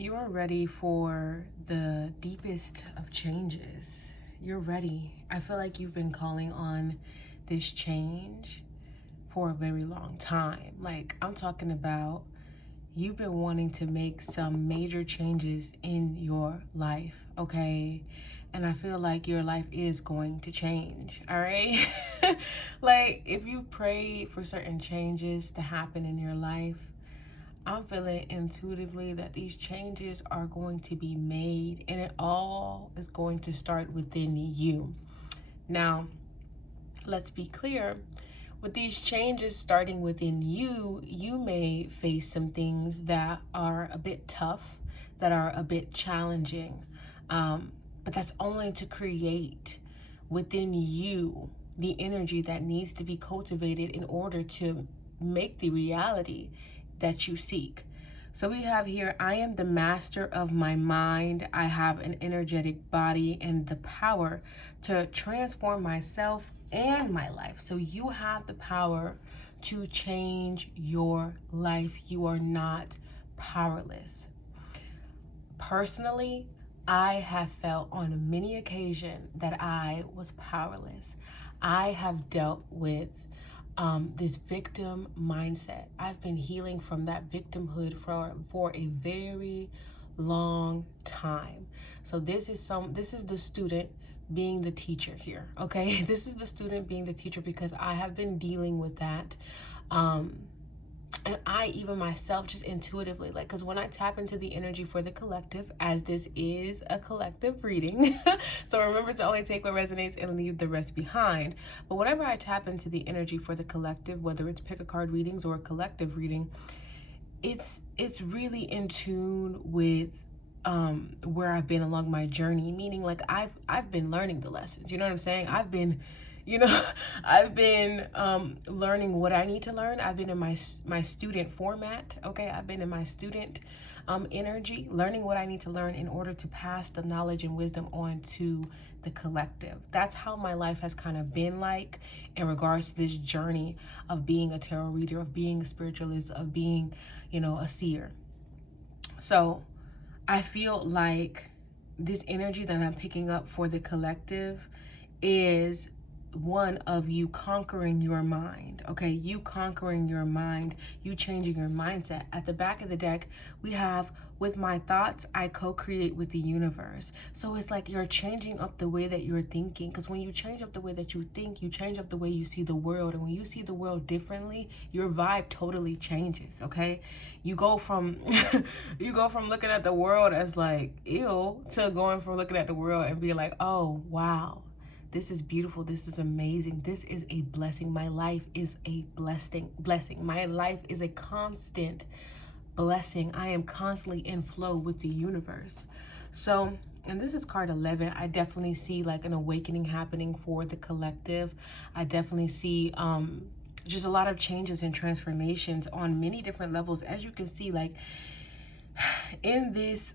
You are ready for the deepest of changes. You're ready. I feel like you've been calling on this change for a very long time. Like, I'm talking about you've been wanting to make some major changes in your life, okay? And I feel like your life is going to change, all right? Like, if you pray for certain changes to happen in your life, I'm feeling intuitively that these changes are going to be made, and it all is going to start within you. Now, let's be clear. With these changes starting within you, you may face some things that are a bit tough, that are a bit challenging. But that's only to create within you the energy that needs to be cultivated in order to make the reality that you seek. So we have here, I am the master of my mind. I have an energetic body and the power to transform myself and my life. So you have the power to change your life. You are not powerless. Personally, I have felt on many occasions that I was powerless. I have dealt with this victim mindset. I've been healing from that victimhood for a very long time. So this is the student being the teacher here, okay? This is the student being the teacher because I have been dealing with that. And I even myself just intuitively, like, because when I tap into the energy for the collective, as this is a collective reading, so remember to only take what resonates and leave the rest behind. But whenever I tap into the energy for the collective, whether it's pick a card readings or a collective reading, it's really in tune with where I've been along my journey. Meaning, like, I've been learning the lessons. You know what I'm saying? I've been learning what I need to learn. I've been in my student format, okay? I've been in my student energy, learning what I need to learn in order to pass the knowledge and wisdom on to the collective. That's how my life has kind of been like in regards to this journey of being a tarot reader, of being a spiritualist, of being, a seer. So I feel like this energy that I'm picking up for the collective is one of you conquering your mind, okay? You conquering your mind, you changing your mindset. At the back of the deck, we have, with my thoughts, I co-create with the universe. So it's like you're changing up the way that you're thinking, because when you change up the way that you think, you change up the way you see the world. And when you see the world differently, your vibe totally changes, okay? You go from looking at the world as like, ew, to going from looking at the world and being like, oh, wow. This is beautiful. This is amazing. This is a blessing. My life is a blessing. My life is a constant blessing. I am constantly in flow with the universe. So, and this is card 11. I definitely see like an awakening happening for the collective. I definitely see just a lot of changes and transformations on many different levels. As you can see, like in this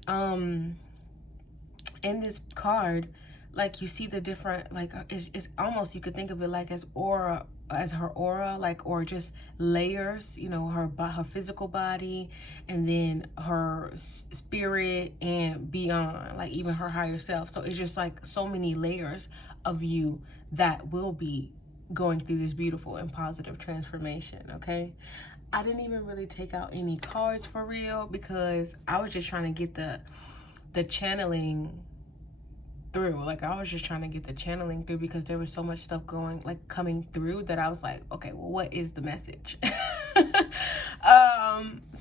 card, like you see the different, like it's almost, you could think of it like as aura, as her aura, like, or just layers, her physical body, and then her spirit, and beyond, like even her higher self. So it's just like so many layers of you that will be going through this beautiful and positive transformation, okay? I didn't even really take out any cards for real because I was just trying to get the channeling through. Like, I was just trying to get the channeling through because there was so much stuff coming through that I was like, okay, well, what is the message?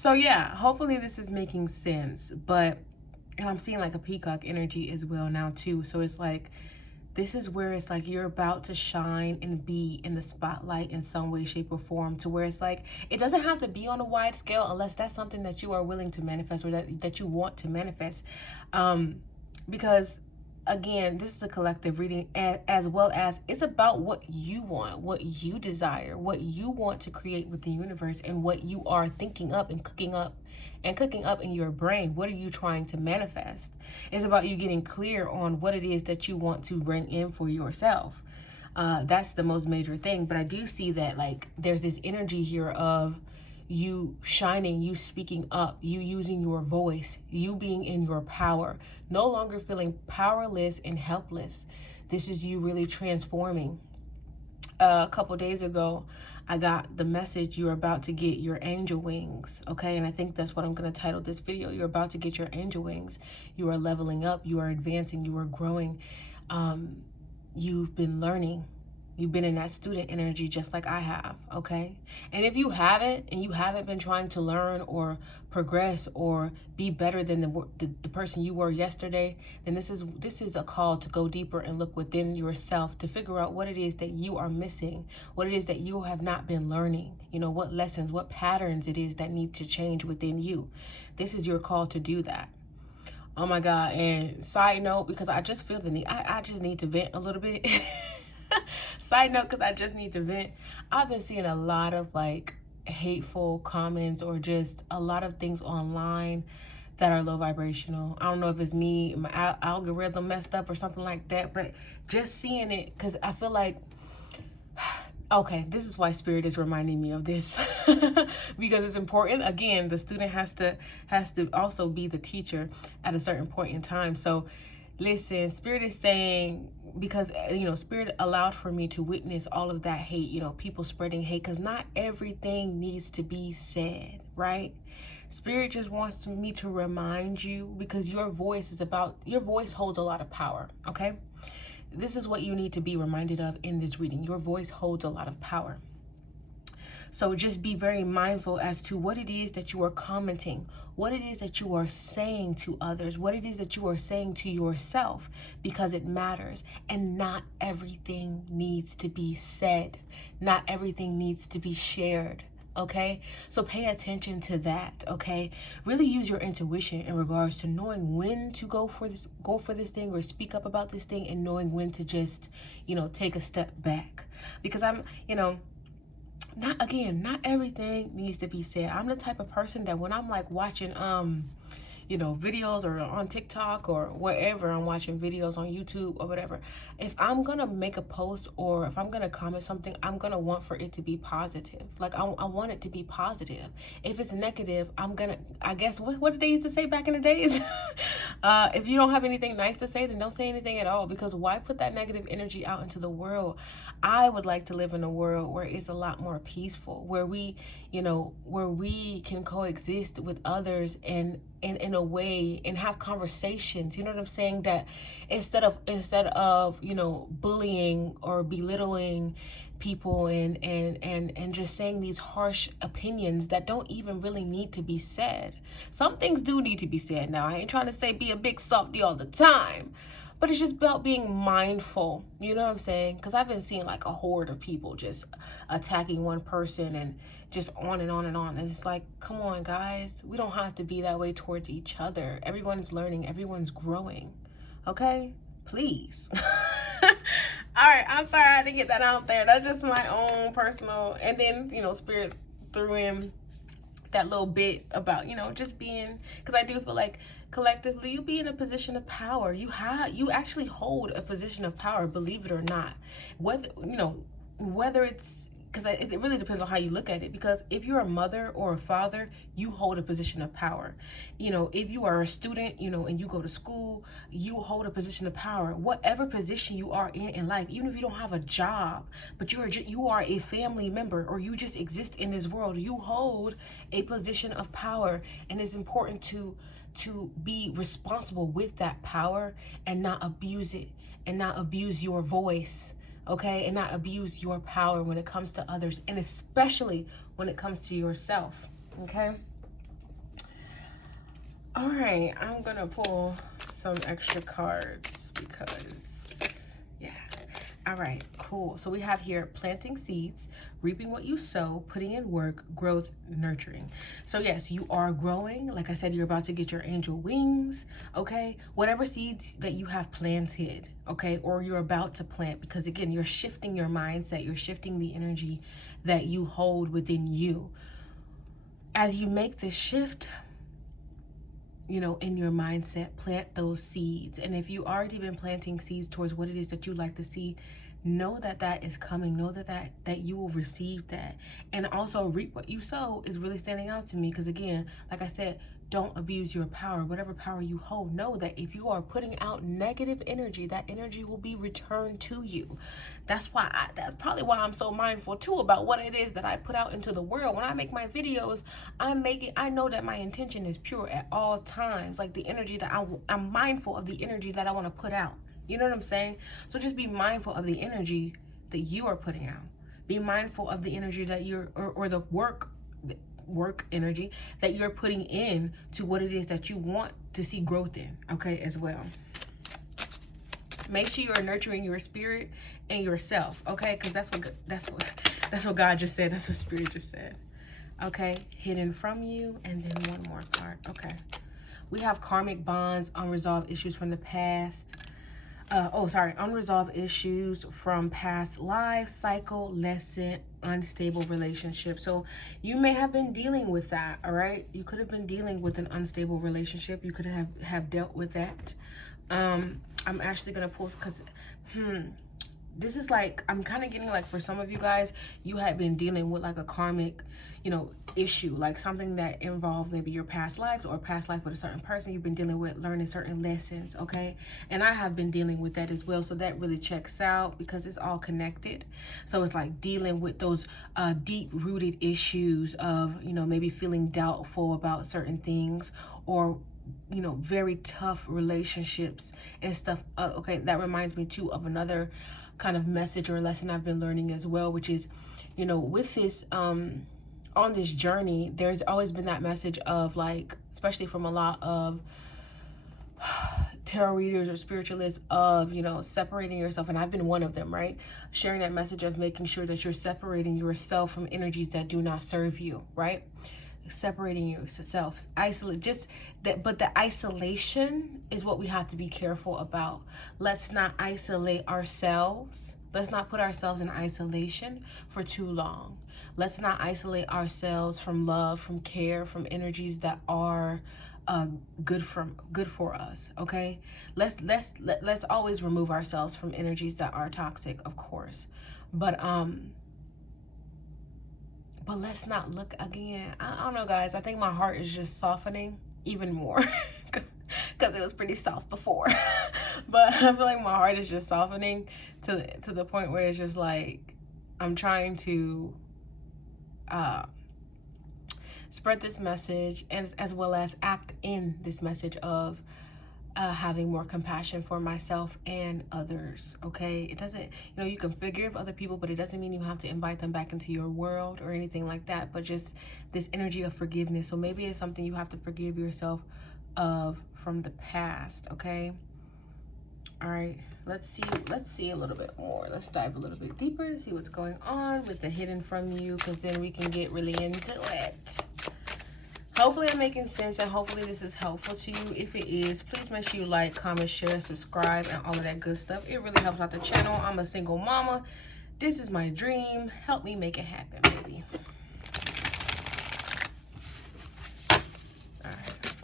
So yeah, hopefully this is making sense. And I'm seeing like a peacock energy as well now too. So it's like, this is where it's like you're about to shine and be in the spotlight in some way, shape, or form, to where it's like, it doesn't have to be on a wide scale unless that's something that you are willing to manifest, or that you want to manifest. Because again, this is a collective reading, as well as it's about what you want, what you desire, what you want to create with the universe, and what you are thinking up and cooking up in your brain. What are you trying to manifest? It's about you getting clear on what it is that you want to bring in for yourself. That's the most major thing. But I do see that, like, there's this energy here of you shining, you speaking up, you using your voice, you being in your power, no longer feeling powerless and helpless. This is you really transforming. A couple days ago, I got the message, you're about to get your angel wings. Okay, and I think that's what I'm going to title this video. You're about to get your angel wings. You are leveling up, you are advancing, you are growing. You've been learning. You've been in that student energy just like I have, okay? And if you haven't, and you haven't been trying to learn or progress or be better than the person you were yesterday, then this is a call to go deeper and look within yourself to figure out what it is that you are missing, what it is that you have not been learning, you know, what lessons, what patterns it is that need to change within you. This is your call to do that. Oh my God. And side note, because I just feel the need, I just need to vent a little bit. Side note, because I just need to vent. I've been seeing a lot of like hateful comments or just a lot of things online that are low vibrational. I don't know if it's me, my algorithm messed up or something like that, but just seeing it, because I feel like, okay, this is why Spirit is reminding me of this because it's important. Again, the student has to also be the teacher at a certain point in time. So listen, Spirit is saying, because, you know, Spirit allowed for me to witness all of that hate, you know, people spreading hate, because not everything needs to be said, right? Spirit just wants me to remind you, because your voice holds a lot of power, okay? This is what you need to be reminded of in this reading. Your voice holds a lot of power. So just be very mindful as to what it is that you are commenting, what it is that you are saying to others, what it is that you are saying to yourself, because it matters. And not everything needs to be said. Not everything needs to be shared. Okay, so pay attention to that. Okay, really use your intuition in regards to knowing when to go for this thing or speak up about this thing, and knowing when to just, you know, take a step back. Because I'm, you know, not everything needs to be said. I'm the type of person that when I'm like watching you know, videos or on TikTok or wherever I'm watching videos on YouTube or whatever, if I'm gonna make a post or if I'm gonna comment something, I'm gonna want for it to be positive. Like I want it to be positive. If it's negative, I'm gonna, I guess, what did they used to say back in the days? If you don't have anything nice to say, then don't say anything at all, because why put that negative energy out into the world? I would like to live in a world where it's a lot more peaceful, where we, you know, where we can coexist with others and in a way and have conversations, you know what I'm saying, that instead of you know, bullying or belittling people and just saying these harsh opinions that don't even really need to be said. Some things do need to be said. Now, I ain't trying to say be a big softy all the time, but it's just about being mindful, you know what I'm saying? Because I've been seeing like a horde of people just attacking one person and just on and on and on. And it's like, come on, guys. We don't have to be that way towards each other. Everyone's learning. Everyone's growing. Okay? Please. All right. I'm sorry I had to get that out there. That's just my own personal. And then, you know, Spirit threw in that little bit about, you know, just being, because I do feel like collectively you be in a position of power. You actually hold a position of power, believe it or not. Whether, you know, whether it's, because it really depends on how you look at it. Because if you're a mother or a father, you hold a position of power. You know, if you are a student, you know, and you go to school, you hold a position of power. Whatever position you are in life, even if you don't have a job, but you are a family member, or you just exist in this world, you hold a position of power. And it's important to be responsible with that power and not abuse it, and not abuse your voice. Okay, and not abuse your power when it comes to others, and especially when it comes to yourself. Okay. All right, I'm gonna pull some extra cards because, yeah. All right, cool. So we have here planting seeds, reaping what you sow, putting in work, growth, nurturing. So yes, you are growing. Like I said, you're about to get your angel wings, okay? Whatever seeds that you have planted, okay, or you're about to plant, because again, you're shifting your mindset, you're shifting the energy that you hold within you. As you make this shift, you know, in your mindset, plant those seeds. And if you already been planting seeds towards what it is that you like to see, know that that is coming. Know that you will receive that. And also, reap what you sow is really standing out to me, because again, like I said, don't abuse your power. Whatever power you hold, know that if you are putting out negative energy, that energy will be returned to you. That's probably why I'm so mindful too about what it is that I put out into the world. When I make my videos, I know that my intention is pure at all times. Like the energy that I'm mindful of the energy that I want to put out. You know what I'm saying? So just be mindful of the energy that you are putting out. Be mindful of the energy that you're, or the work energy that you're putting in to what it is that you want to see growth in, okay, as well. Make sure you're nurturing your spirit and yourself, okay? Because that's what God just said. That's what Spirit just said. Okay, hidden from you, and then one more card. Okay, we have karmic bonds, unresolved issues from the past. Unresolved issues from past lives, cycle, lesson, unstable relationship. So you may have been dealing with that, all right? You could have been dealing with an unstable relationship. You could have dealt with that. I'm actually gonna post, because this is like, I'm kind of getting like, for some of you guys, you had been dealing with like a karmic, issue, like something that involved maybe your past lives or past life with a certain person. You've been dealing with learning certain lessons, okay? And I have been dealing with that as well. So that really checks out, because it's all connected. So it's like dealing with those deep rooted issues of, maybe feeling doubtful about certain things, or very tough relationships and stuff. Okay, that reminds me too of another kind of message or lesson I've been learning as well, which is, with this on this journey, there's always been that message of, like, especially from a lot of tarot readers or spiritualists, of separating yourself. And I've been one of them, right? Sharing that message of making sure that you're separating yourself from energies that do not serve you, right? Separating yourself, isolate, just that. But the isolation is what we have to be careful about. Let's not isolate ourselves. Let's not put ourselves in isolation for too long. Let's not isolate ourselves from love, from care, from energies that are good for us. Okay, let's always remove ourselves from energies that are toxic, of course, but let's not look again. I don't know, guys. I think my heart is just softening even more, because it was pretty soft before. But I feel like my heart is just softening to the point where it's just like I'm trying to spread this message, and as well as act in this message of having more compassion for myself and others. Okay, it doesn't, you can forgive other people, but it doesn't mean you have to invite them back into your world or anything like that, but just this energy of forgiveness. So maybe it's something you have to forgive yourself of from the past. Okay, all right, let's see a little bit more. Let's dive a little bit deeper to see what's going on with the hidden from you, because then we can get really into it. Hopefully I'm making sense, and hopefully this is helpful to you. If it is, please make sure you like, comment, share, subscribe, and all of that good stuff. It really helps out the channel. I'm a single mama. This is my dream. Help me make it happen, baby. All right.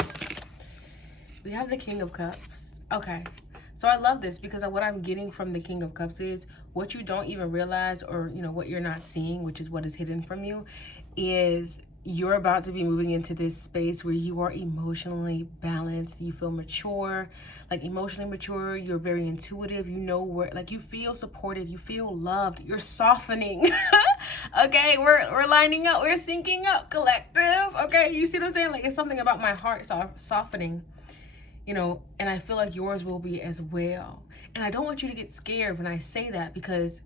We have the King of Cups. Okay. So I love this, because what I'm getting from the King of Cups is what you don't even realize, or, what you're not seeing, which is what is hidden from you, is you're about to be moving into this space where you are emotionally balanced. You feel mature, like emotionally mature. You're very intuitive. Where, like, you feel supported. You feel loved. You're softening. Okay, we're lining up. We're syncing up, collective. Okay, you see what I'm saying? Like, it's something about my heart softening, and I feel like yours will be as well. And I don't want you to get scared when I say that, because,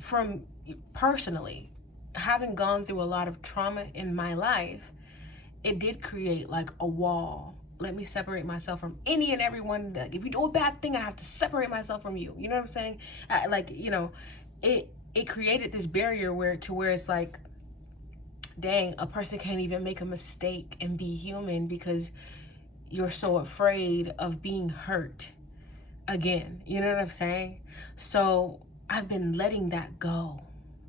from personally, having gone through a lot of trauma in my life, it did create like a wall. Let me separate myself from any and everyone. Like, if you do a bad thing, I have to separate myself from you. You know what I'm saying? It created this barrier where it's like, dang, a person can't even make a mistake and be human, because you're so afraid of being hurt again. You know what I'm saying? So I've been letting that go.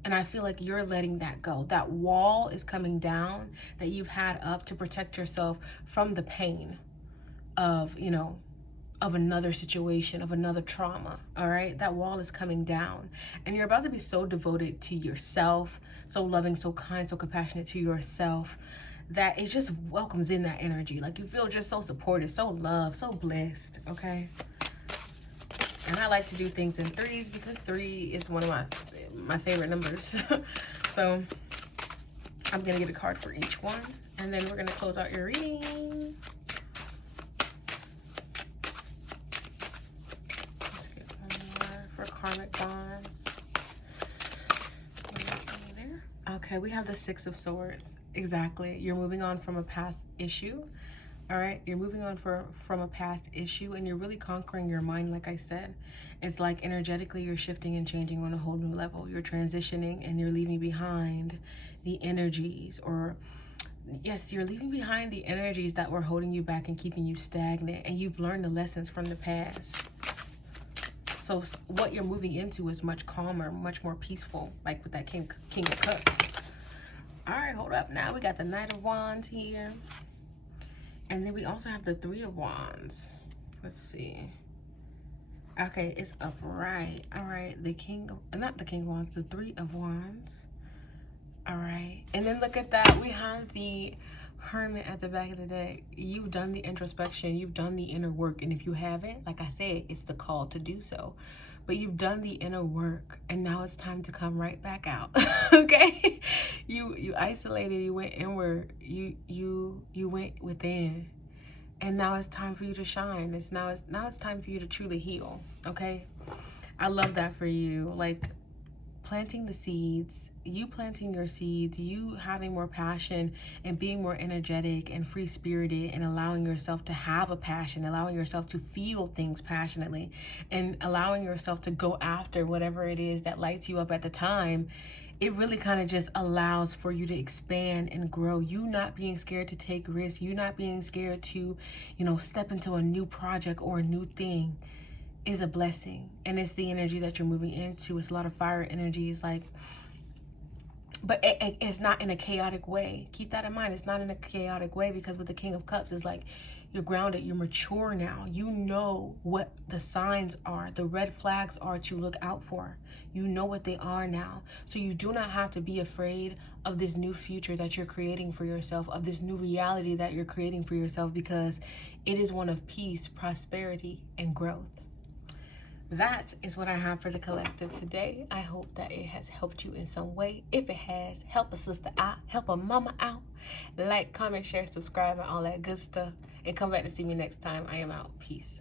And I feel like you're letting that go. That wall is coming down that you've had up to protect yourself from the pain of, of another situation, of another trauma. All right, that wall is coming down, and you're about to be so devoted to yourself, so loving, so kind, so compassionate to yourself, that it just welcomes in that energy. Like, you feel just so supported, so loved, so blessed. Okay. And I like to do things in threes because 3 is one of my favorite numbers. So I'm gonna get a card for each one, and then we're gonna close out your reading. Let's get one more for karmic bonds. There. Okay, we have the 6 of Swords. Exactly. You're moving on from a past issue. All right, you're moving on from a past issue, and you're really conquering your mind. Like I said, it's like energetically you're shifting and changing on a whole new level. You're transitioning, and you're leaving behind the energies, or yes, you're leaving behind the energies that were holding you back and keeping you stagnant, and you've learned the lessons from the past. So what you're moving into is much calmer, much more peaceful, like with that King of Cups. All right, hold up now. We got the Knight of Wands here. And then we also have the 3 of Wands. Let's see. Okay, it's upright. All right, the King of, not the King of Wands, the 3 of Wands. All right, and then look at that. We have the Hermit at the back of the deck. You've done the introspection. You've done the inner work. And if you haven't, like I said, it's the call to do so. But you've done the inner work, and now it's time to come right back out. Okay, you isolated, you went inward, you went within, and now it's time for you to shine. Now it's time for you to truly heal. Okay, I love that for you. Like, planting the seeds, you planting your seeds, you having more passion and being more energetic and free-spirited, and allowing yourself to have a passion, allowing yourself to feel things passionately, and allowing yourself to go after whatever it is that lights you up at the time. It really kind of just allows for you to expand and grow. You not being scared to take risks, you not being scared to, step into a new project or a new thing, is a blessing. And it's the energy that you're moving into. It's a lot of fire energies, like, but it's not in a chaotic way. Keep that in mind. It's not in a chaotic way, because with the King of Cups, it's like you're grounded, you're mature now. You know what the signs are, the red flags are to look out for. You know what they are now. So you do not have to be afraid of this new future that you're creating for yourself, of this new reality that you're creating for yourself, because it is one of peace, prosperity, and growth. That is what I have for the collective today. I hope that it has helped you in some way. If it has, help a sister out, help a mama out. Like, comment, share, subscribe, and all that good stuff. And come back to see me next time. I am out. Peace.